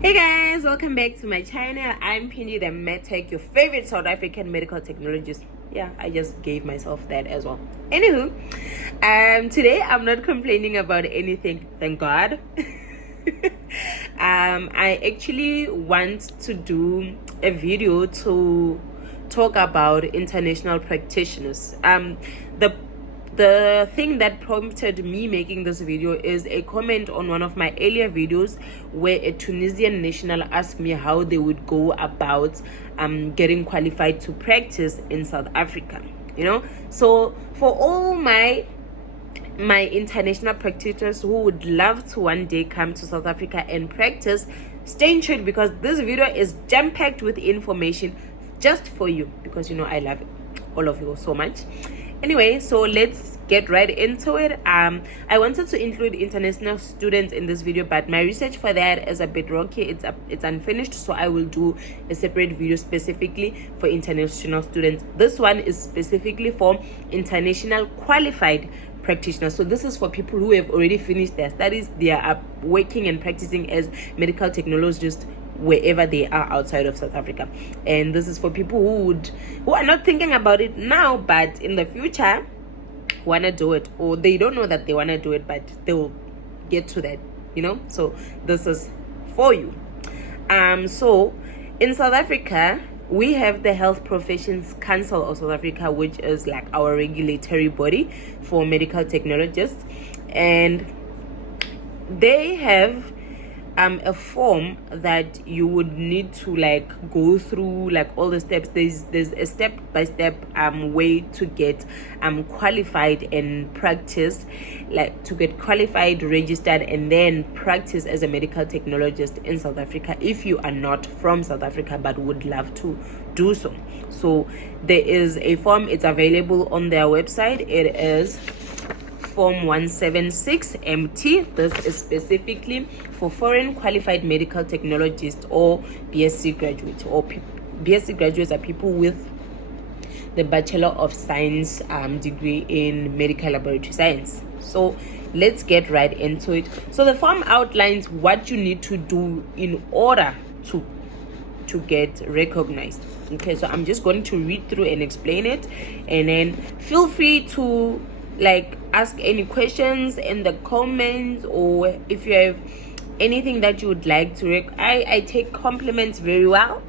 Hey guys, welcome back to my channel. I'm Pindy the MedTech, your favorite South African medical technologist. Yeah, I just gave myself that as well. Anywho, today I'm not complaining about anything, thank God. I actually want to do a video to talk about international practitioners. The thing that prompted me making this video is a comment on one of my earlier videos where a Tunisian national asked me how they would go about getting qualified to practice in South Africa. So for all my international practitioners who would love to one day come to South Africa and practice, stay tuned because this video is jam-packed with information just for you, because I love all of you so much. Anyway, so let's get right into it. I wanted to include international students in this video, but my research for that is a bit rocky. It's unfinished, so I will do a separate video specifically for international students. This one is specifically for international qualified practitioners. So this is for people who have already finished their studies. They are working and practicing as medical technologists wherever they are outside of South Africa. And this is for people who are not thinking about it now, but in the future want to do it, or they don't know that they want to do it, but they will get to that, so this is for you. So in South Africa, we have the Health Professions Council of South Africa, which is like our regulatory body for medical technologists, and they have a form that you would need to go through all the steps. There's a step-by-step way to get qualified and practice, to get qualified, registered, and then practice as a medical technologist in South Africa if you are not from South Africa but would love to do so. So there is a form. It's available on their website. It is Form 176MT. This is specifically for foreign qualified medical technologists or BSc graduates. BSc graduates are people with the Bachelor of Science degree in medical laboratory science. So let's get right into it. So the form outlines what you need to do in order to get recognized. Okay, so I'm just going to read through and explain it, and then feel free to ask any questions in the comments, or if you have anything that you would like to I take compliments very well.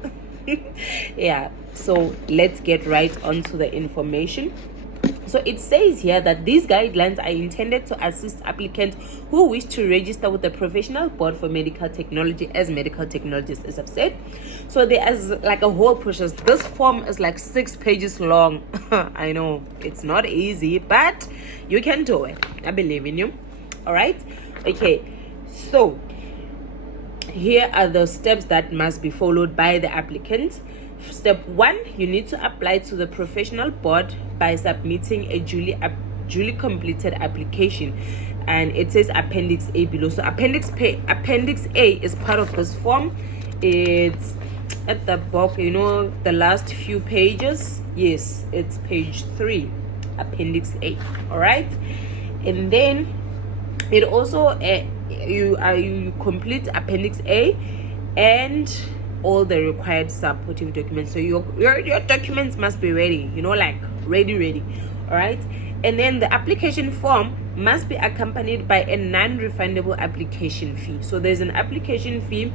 Yeah, so let's get right onto the information. So it says here that these guidelines are intended to assist applicants who wish to register with the Professional Board for Medical Technology as medical technologists, as I've said. So there is a whole process. This form is 6 pages long. I know it's not easy, but you can do it. I believe in you. All right. Okay. So here are the steps that must be followed by the applicant. Step 1, you need to apply to the professional board by submitting a duly completed application, and it says Appendix A below. So Appendix A is part of this form. It's at the back, the last few pages. Yes, it's page 3, Appendix A. All right, and then it also you complete Appendix A and all the required supporting documents. So your documents must be ready, ready. All right, and then the application form must be accompanied by a non-refundable application fee. So there's an application fee.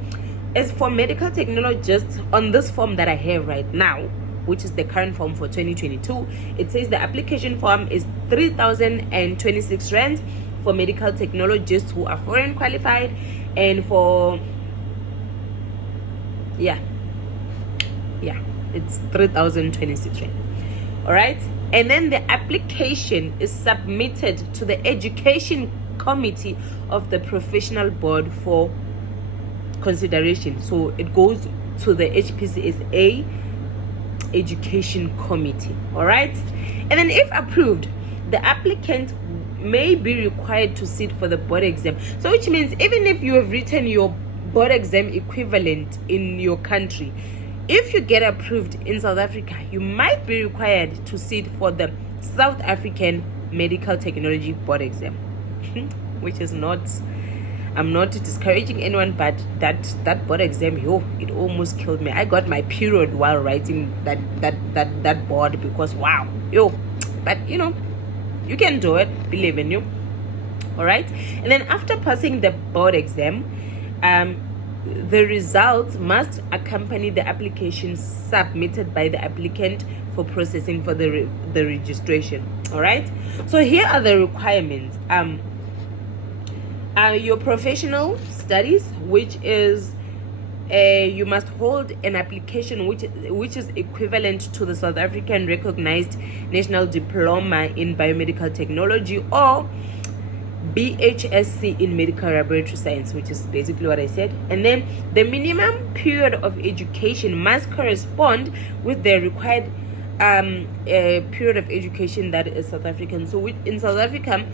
As for medical technologists, on this form that I have right now, which is the current form for 2022, it says the application form is 3,026 rands for medical technologists who are foreign qualified, and for it's 3,026 rand. All right, and then the application is submitted to the education committee of the professional board for consideration. So it goes to the HPCSA education committee. All right, and then if approved, the applicant may be required to sit for the board exam. So which means even if you have written your board exam equivalent in your country, if you get approved in South Africa, you might be required to sit for the South African Medical Technology Board exam, which is not I'm not discouraging anyone, but that board exam, it almost killed me. I got my period while writing that board, because wow, but you can do it, believe in you. All right. And then after passing the board exam, the results must accompany the application submitted by the applicant for processing for the registration. All right. So here are the requirements. Your professional studies, which is you must hold an application which is equivalent to the South African recognized national diploma in biomedical technology, or BHSC in medical laboratory science, which is basically what I said. And then the minimum period of education must correspond with the required period of education that is South African. So in South Africa,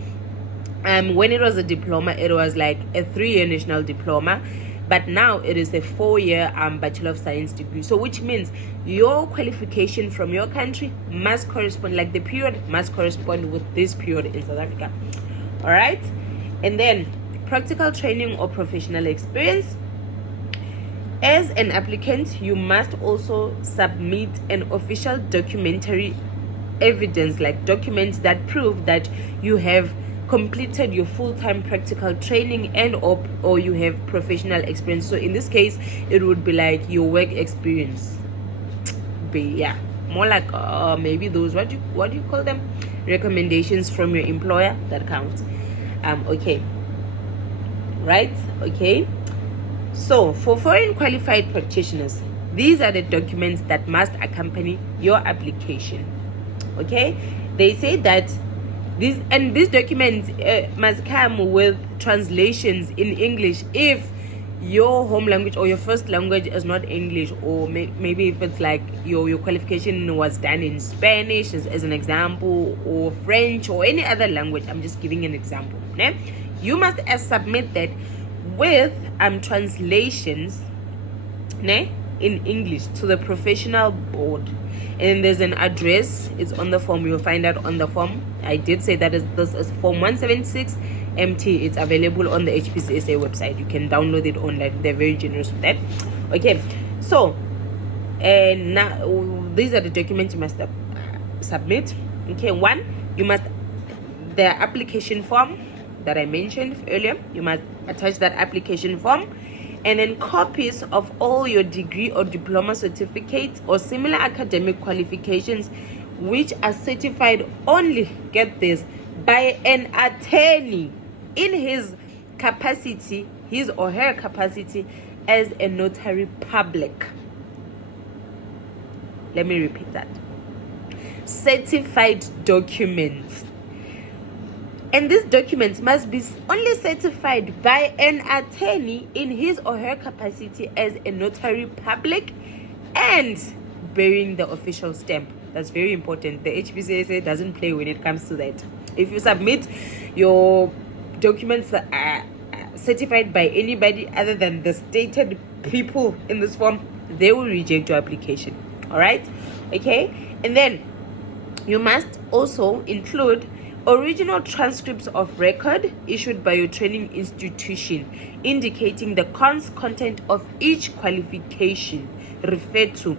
when it was a diploma, it was like a 3-year national diploma, but now it is a 4-year Bachelor of Science degree. So which means your qualification from your country must correspond, like the period must correspond with this period in South Africa. All right. And then practical training or professional experience. As an applicant, you must also submit an official documentary evidence, like documents that prove that you have completed your full-time practical training and or you have professional experience. So in this case, it would be like your work experience. More like maybe those, what do you call them, recommendations from your employer, that counts. Okay, right? Okay, so for foreign qualified practitioners, these are the documents that must accompany your application. Okay, they say that these documents must come with translations in English if your home language or your first language is not English, or maybe if it's like your qualification was done in Spanish as an example, or French, or any other language. I'm just giving an example. Okay? You must submit that with translations in English to the professional board. And there's an address, it's on the form, you'll find out on the form. I did say that this is form 176 MT. It's available on the HPCSA website. You can download it online. They're very generous with that. Okay, so now these are the documents you must submit. Okay, one, you must, the application form that I mentioned earlier, you must attach that application form, and then copies of all your degree or diploma certificates or similar academic qualifications which are certified only, get this, by an attorney in his or her capacity as a notary public. Let me repeat that. Certified documents. And these documents must be only certified by an attorney in his or her capacity as a notary public and bearing the official stamp. That's very important. The HPCSA doesn't play when it comes to that. If you submit your documents that are certified by anybody other than the stated people in this form, they will reject your application. All right? Okay? And then you must also include original transcripts of record issued by your training institution indicating the content of each qualification referred to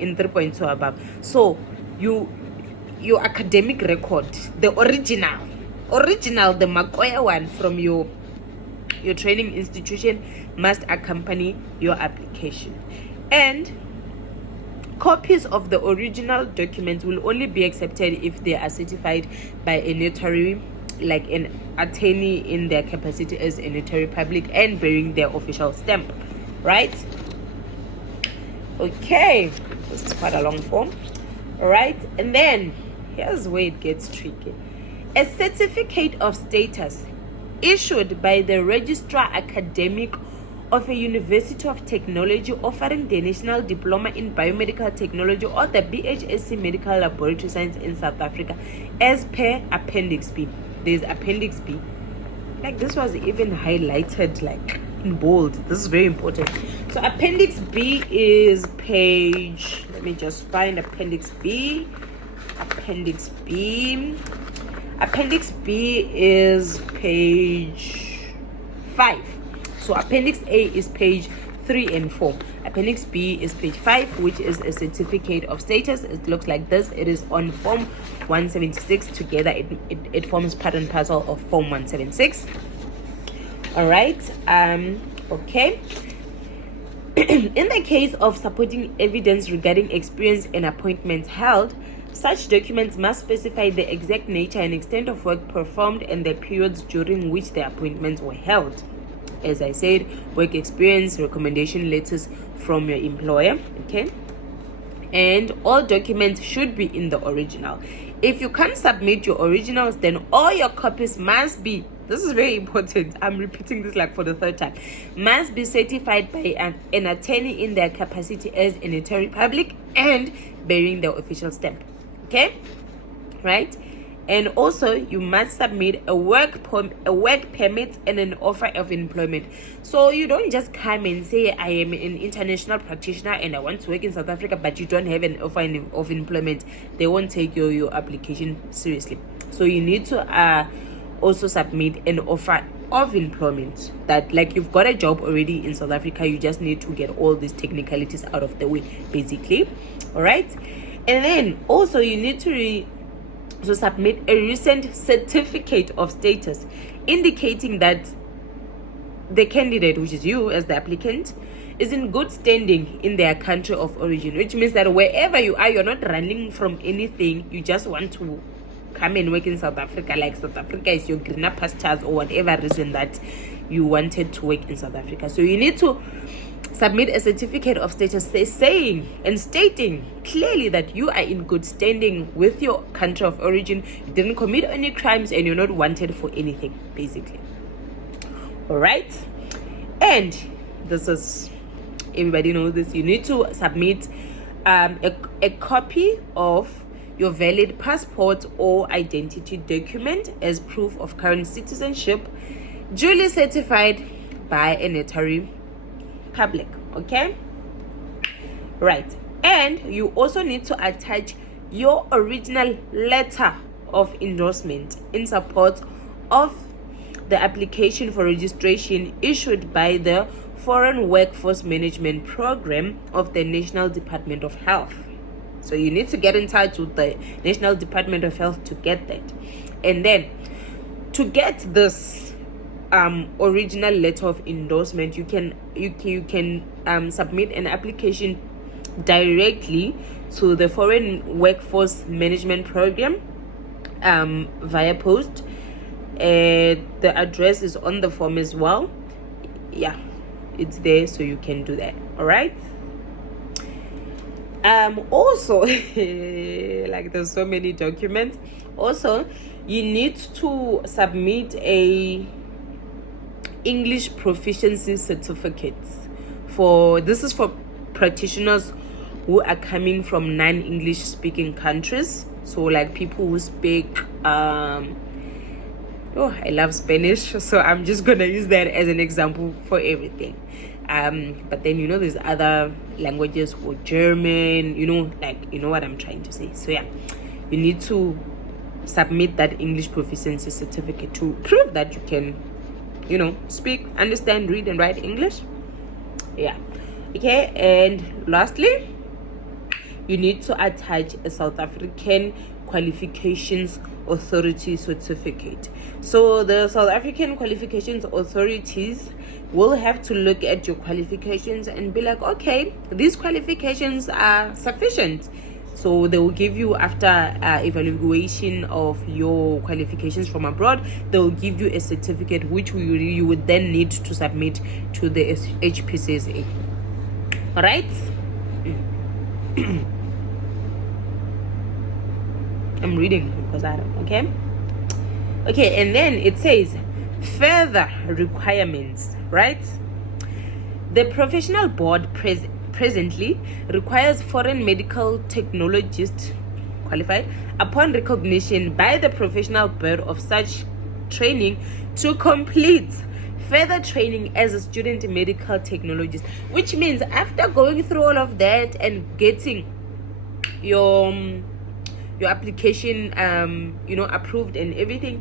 in 3.2 above. So your academic record, the original, the Makoya one from your training institution must accompany your application. And copies of the original documents will only be accepted if they are certified by a notary, like an attorney in their capacity as a notary public and bearing their official stamp. Right? Okay, this is quite a long form. All right, and then here's where it gets tricky. A certificate of status issued by the registrar academic of a University of Technology offering the National Diploma in Biomedical Technology or the BHSC Medical Laboratory Science in South Africa as per Appendix B. There's Appendix B. Like this was even highlighted like in bold. This is very important. So Appendix B is page, let me just find Appendix B. Appendix B is page 5. So appendix A is page 3 and 4. Appendix B is page 5, which is a certificate of status. It looks like this. It is on form 176. Together it forms part and parcel of form 176. All right. Okay. In the case of supporting evidence regarding experience and appointments held, such documents must specify the exact nature and extent of work performed and the periods during which the appointments were held. As I said, work experience, recommendation letters from your employer, okay? And all documents should be in the original. If you can't submit your originals, then all your copies must be, this is very important, I'm repeating this like for the third time, must be certified by an attorney in their capacity as a notary public and bearing the official stamp, okay? Right? And also, you must submit a work permit and an offer of employment. So you don't just come and say, I am an international practitioner and I want to work in South Africa, but you don't have an offer of employment. They won't take your application seriously. So you need to also submit an offer of employment, that like you've got a job already in South Africa, you just need to get all these technicalities out of the way, basically. All right. And then also you need to submit a recent certificate of status indicating that the candidate, which is you as the applicant, is in good standing in their country of origin, which means that wherever you are, you're not running from anything. You just want to come and work in South Africa, like South Africa is your greener pastures or whatever reason that you wanted to work in South Africa. So you need to submit a certificate of status saying and stating clearly that you are in good standing with your country of origin, you didn't commit any crimes, and you're not wanted for anything, basically. All right. And this is, everybody knows this, you need to submit a copy of your valid passport or identity document as proof of current citizenship, duly certified by a notary public, okay? Right. And you also need to attach your original letter of endorsement in support of the application for registration issued by the Foreign Workforce Management Program of the National Department of Health. So you need to get in touch with the National Department of Health to get that. And then to get this original letter of endorsement, you can submit an application directly to the Foreign Workforce Management Program via post. The address is on the form as well. Yeah, it's there, so you can do that. All right. Also, like there's so many documents. Also, you need to submit a English proficiency certificates. This is for practitioners who are coming from non-English speaking countries. So like people who speak I love Spanish, so I'm just gonna use that as an example for everything. But then there's other languages, or German, you know what I'm trying to say. So yeah, you need to submit that English proficiency certificate to prove that you can speak, understand, read, and write English. Yeah. Okay. And lastly, you need to attach a South African Qualifications Authority certificate. So the South African Qualifications Authorities will have to look at your qualifications and be like, okay, these qualifications are sufficient. So they will give you, after evaluation of your qualifications from abroad, they will give you a certificate which you would then need to submit to the HPCSA. All right. I'm reading because I don't. Okay, and then it says further requirements, right? The professional board presently requires foreign medical technologist qualified upon recognition by the professional board of such training to complete further training as a student medical technologist, which means after going through all of that and getting your application approved and everything,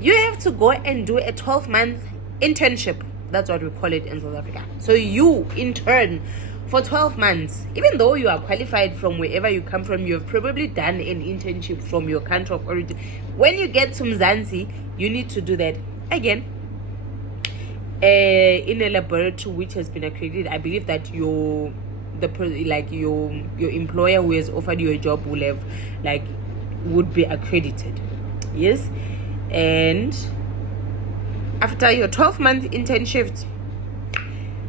you have to go and do a 12-month internship That's what we call it in South Africa. So you, in turn, for 12 months, even though you are qualified from wherever you come from, you have probably done an internship from your country of origin. When you get to Mzansi, you need to do that again in a laboratory which has been accredited. I believe that your employer who has offered you a job would be accredited. Yes. And after your 12-month internship,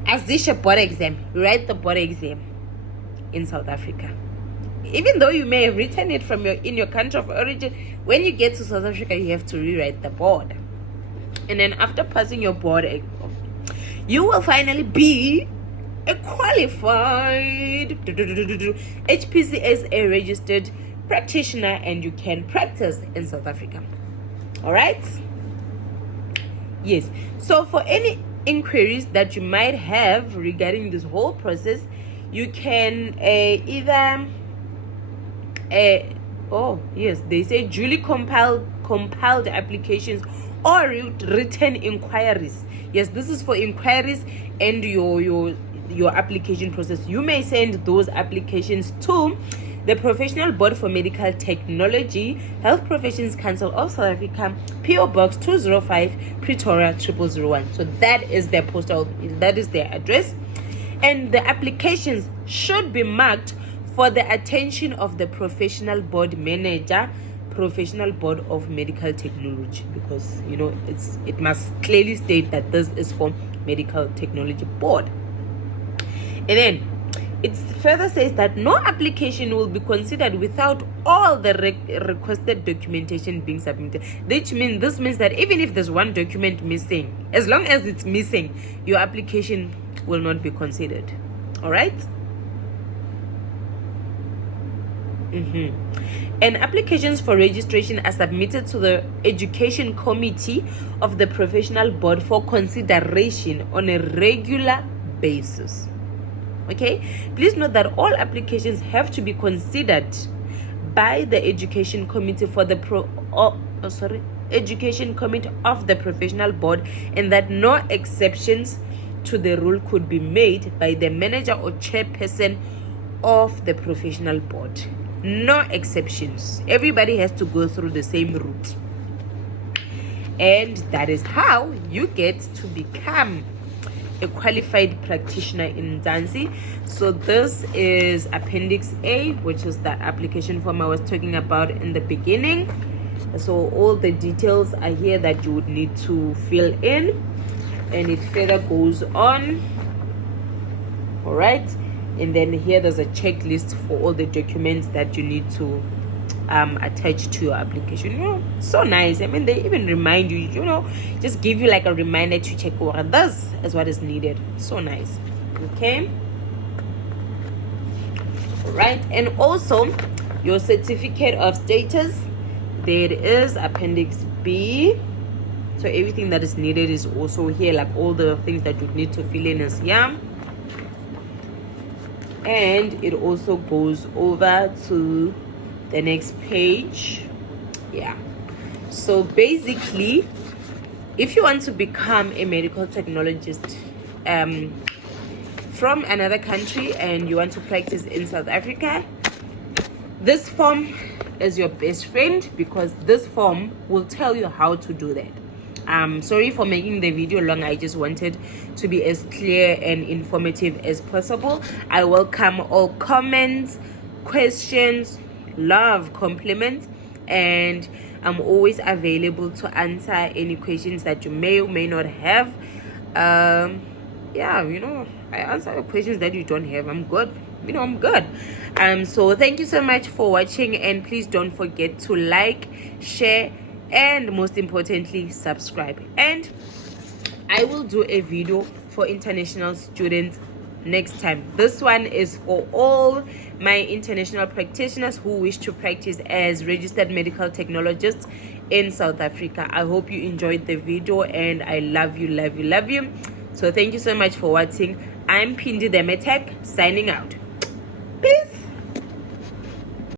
as this board exam, write the board exam in South Africa. Even though you may have written it in your country of origin, when you get to South Africa, you have to rewrite the board. And then after passing your board exam, you will finally be a qualified HPCSA registered practitioner, and you can practice in South Africa. All right? Yes. So for any inquiries that you might have regarding this whole process, you can either they say duly compiled applications or written inquiries. Yes, this is for inquiries and your application process. You may send those applications to the Professional Board for Medical Technology, Health Professions Council of South Africa, PO Box 205, Pretoria 0001. So that is their address. And the applications should be marked for the attention of the Professional Board Manager, Professional Board of Medical Technology, because it must clearly state that this is for Medical Technology Board. And then it further says that no application will be considered without all the requested documentation being submitted. This means that even if there's one document missing, as long as it's missing, your application will not be considered. All right? And applications for registration are submitted to the Education Committee of the Professional Board for consideration on a regular basis. Okay, please note that all applications have to be considered by the Education Committee for the Education Committee of the Professional Board, and that no exceptions to the rule could be made by the manager or chairperson of the Professional Board. No exceptions. Everybody has to go through the same route, and that is how you get to become a qualified practitioner in Mzansi. So this is Appendix A, which is the application form I was talking about in the beginning. So all the details are here that you would need to fill in, and it further goes on. All right, and then here there's a checklist for all the documents that you need to attached to your application. So nice. I mean, they even remind you, just give you like a reminder to check what this is what is needed. So nice. Okay, all right. And also your certificate of status, there is Appendix B. So everything that is needed is also here, like all the things that you need to fill in is here. And it also goes over to the next page. Yeah, so basically, if you want to become a medical technologist from another country and you want to practice in South Africa, this form is your best friend, because this form will tell you how to do that. Sorry for making the video long. I just wanted to be as clear and informative as possible. I welcome all comments, questions, love, compliments, and I'm always available to answer any questions that you may or may not have. I answer the questions that you don't have. I'm good. I'm good. So thank you so much for watching, and please don't forget to like, share, and most importantly, subscribe. And I will do a video for international students next time. This one is for all my international practitioners who wish to practice as registered medical technologists in South Africa. I hope you enjoyed the video, and I love you. So thank you so much for watching. I'm Pindi the Medtech, signing out.